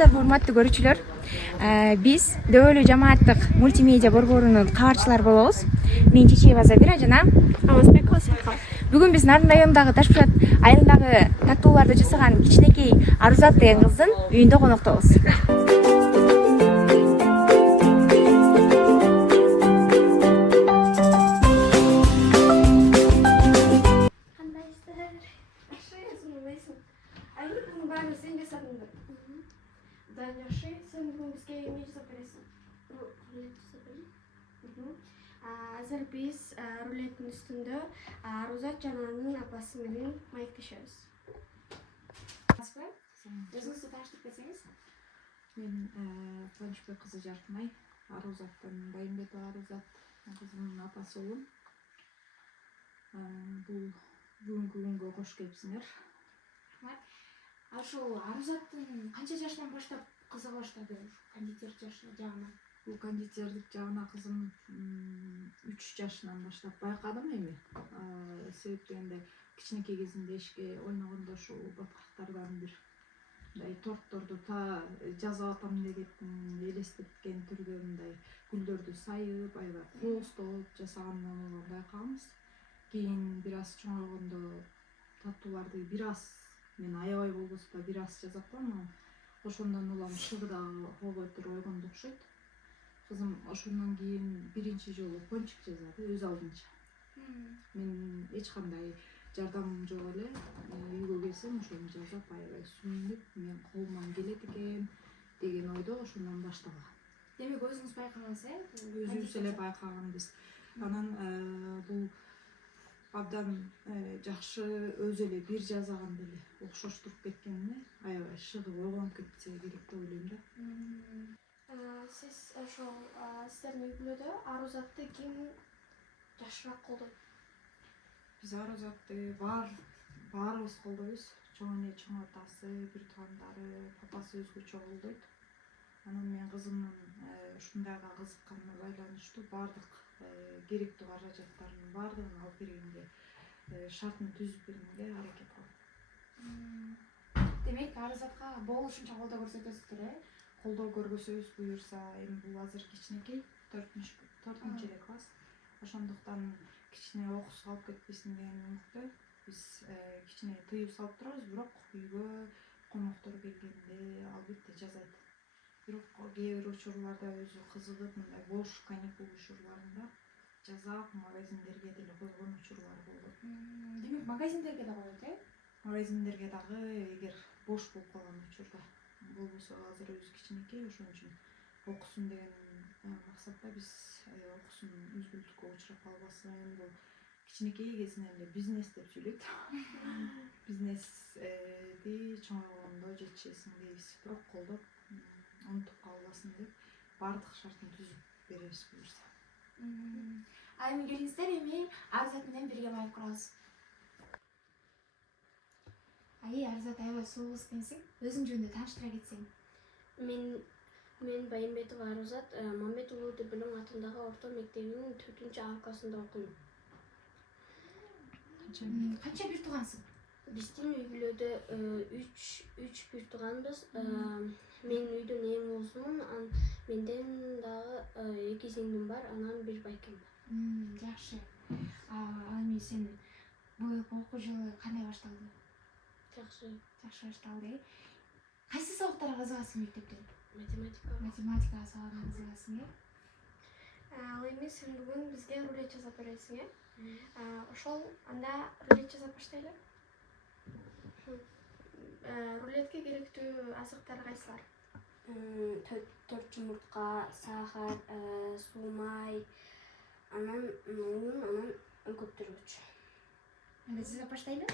Армысыздар урматтуу көрүүчүлөр. Биз дөөлүү жамааттык мультимедиа борборунун кабарчылары болобуз. Мен Чечиева Забира жана Алмазбек Осмонов. Бүгүн биз Нарын районундагы Ташпурат айылындагы таттууларды жасаган кичинекей Арузат деген кыздын үйүндө коноктобуз. Азыр биз рулеттин үстүндө Арузат жананын апасы менен маектешебиз. Өзүңүздү тааныштырып кетсеңиз. Мен Қуанышбек кызы Жаркмай, Арузаттан Байымбетова Арузат кызымдын апасы болом. Бул бүгүнкү күнгө кош келипсиңер. Ошол Арузаттын канча жашынан баштап кызыга баштады кондитер жагына? Бул кондитерлик жагына кызым 3 жашынан баштап байкадым эми. Себеп дегенде кичинекей кезинде эшикке ойногондо ушул баткактардан бир мындай тортторду жазып атам деп элестеткен түрдө мындай гүлдөрдү сайып, аябай коостоп жасаганын байкаганбыз. Кийин бир аз чоңойгондо таттууларды бир аз мен аябай болбосо да бир аз жасап коем. Ошондон улам шыгы дагы кобойтур ойгонду окшойт. Кызым ошондон кийин биринчи жолу пончик жасады өз алдынча. Мен эч кандай жардам жок эле. Үйгө келсем ошону жасап аябай сүйүнүп, мен колуман келет экен деген ойдо ошондон баштаган. Демек өзүңүз байкагансыз, Өзүбүз эле байкаганбыз. Анан бул абдан жакшы өзү эле бир жасаган деле окшоштуруп кеткенине аябай шыгып ойгонуп кетсе керек деп ойлойм да. Сиз ошол сиздердин үй-бүлөдө Арузатты ким жакшыраак колдойт? Биз Арузатты баарыбыз колдойбуз. Чоң эне, чоң атасы, бир туугандары, папасы өзгөчө колдойт. Анан мен кызымдын ушундайга кызыкканына байланыштуу баардык керектүү каражаттардын баардыгын алып бергенге, шартын түзүп бергенге аракет кылам. Демек Арузатка болушунча колдоо көрсөтөсүздөр, Колдоо көргөзөбүз буюрса, эми бул азыр кичинекей 4-нчы эле класс. Ошондуктан кичине окуусу калып кетпесин деген үмүттө биз кичине тыюу салып турабыз, бирок үйгө коноктор келгенде албетте жазат. Бирок кээ бир учурларда өзү кызыгып, мындай бош каникул учурларында жазап, магазиндерге деле койгон учурлар болду. Демек магазиндерге да коет, Магазиндерге дагы эгер бош болуп калган учурда. Болбосо азыр өзү кичинекей, ошон үчүн окусун деген максатта биз окусун үзгүлтүккө учурап калбасын, бул кичинекей кезинен эле бизнес деп сүйлөйт. Бизнести чоңойгондо жетишесиң дейбиз, бирок колдоп унутуп калбасын деп баардык шартын түзүп беребиз буюрса. Эми келиңиздер, эми Арузат менен бирге байып курабыз. Арузат аябай сулуу кыз экенсиң. Өзүң жөнүндө тааныштыра кетсең. Мен Байымбетова Арузат Мамбет Улуу деп билим атындагы орто мектебинин 4-А-классында окуйм. Канча бир туугансың? Биздин үй-бүлөдө 3 бир тууганбыз. Мен үйдөн эң улусумун, менден дагы 2 сиңдим бар, анан бир байкем бар. Жакшы. Эми сен бул окуу жылы кандай башталды? Жакшы башталды. Кайсы сабактарга кызыгасың мектепте? Математика сабагына кызыгасың, Ал эми сен бүгүн бизге рулет жасап бересиң, Ошол анда рулет жасап баштайлы. Рулетке керектүү азыктар кайсылар? 4 жумуртка, сахар, суу, май, анан un, анан көптөргүч. Анда жасап баштайлы.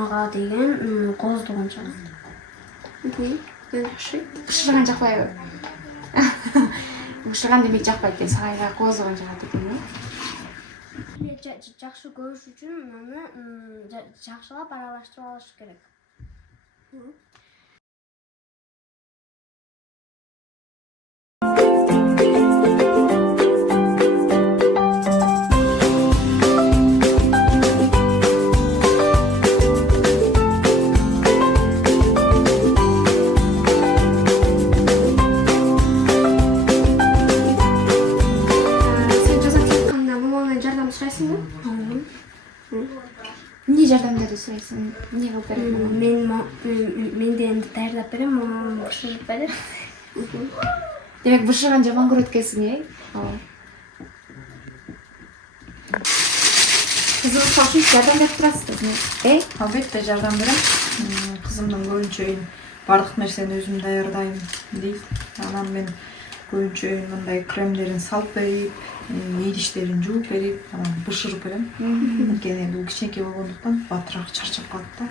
ага деген кооздогон чыгат. Жакшы. Бышырган жакпайбы? Бышырган демек жакпайт экен, сагайга коозгон жагат экен. Жакшы көрүш үчүн аны жакшылап аралаштырып алыш керек. Эмне жардамдарды сурайсың? Эмне кылып берет? Менде энди даярдап берем, мамам бышырып берет. Демек бышырган жаман көрөт экенсиң, ооба. Кызыңыз ошентип жардам берип турасызбы? Албетте жардам берем. Кызымдын көбүнчө бардык нерсени өзүм даярдайм дейт. Анан мен көбүнчө мындай кремдерин салып берип, идиштерин жууп берип, анан бышырып берем. Анткени бул кичинекей болгондуктан батыраак чарчап калат да.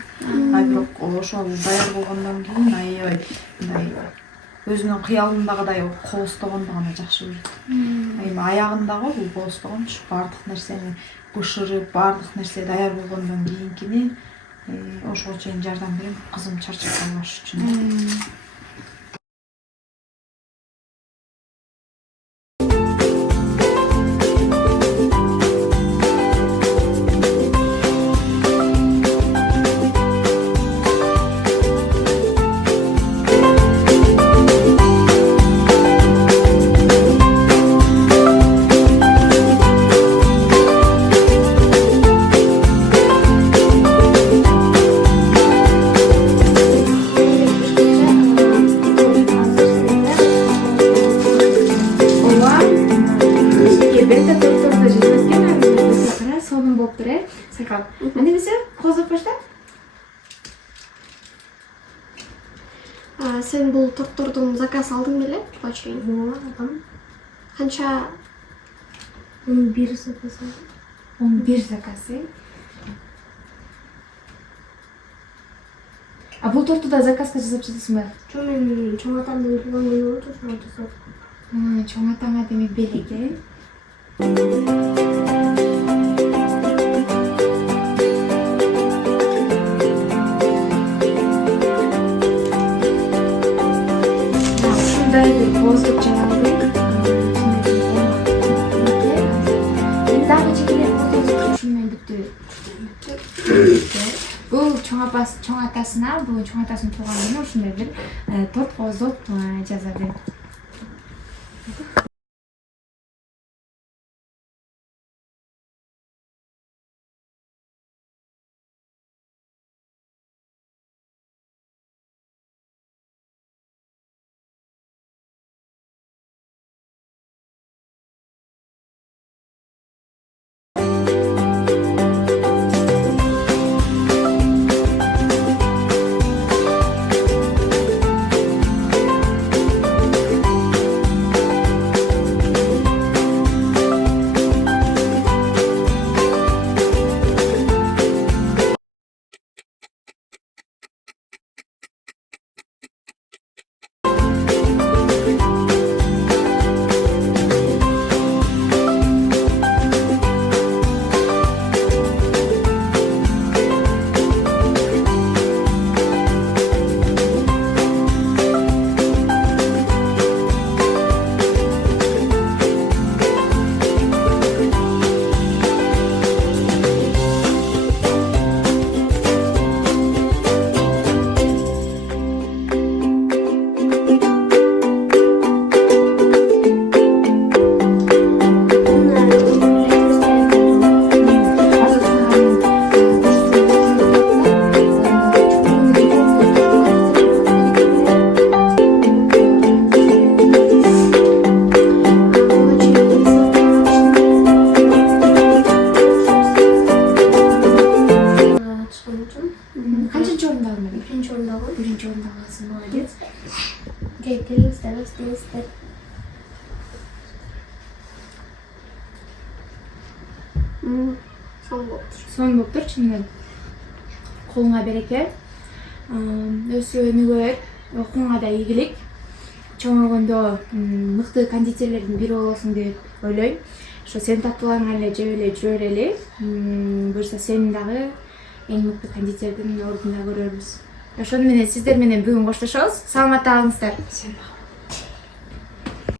Бирок ошол даяр болгондон кийин аябай мындай өзүнүн кыялындагыдай кооздогонду гана жакшы көрөт. Эми аягындагы бул кооздогон бардык нерсени бышырып, бардык нерсе даяр болгондон кийинкини ошого чейин жардам берем, кызым чарчап калбаш үчүн. Sen bu tortturduğun zakaz aldın bile kaçayım. Алгам. Kança 11 заказ алдым. 11 заказ. А бул торту да заказга жасап жатасыңбы? Жок, мен чоң атамдын туулган күнү болчу, ошого жасап. Чоң атаңа демек белеге. Ушундай бир кооздук жаңагы. Дагы жекелер кооздук ушун менен бүттү. Бул чоң атасына, бул чоң атасынын туулган күнү ушундай бир торт кооздуп жазады. Son болып тұр шынымен. Колуңа береке. Өсүүнүгө окууңа да ийгилик. Чоңойгондо мыкты кондитерлердин бири болосуң деп ойлойм. Ошо сен таттууларың эле жеп эле жүрө берели. Буюрса сени дагы эң мыкты кондитердин ордунда көрөрбүз. Ошону менен сиздер менен бүгүн коштошобуз. Саламатта калыңыздар.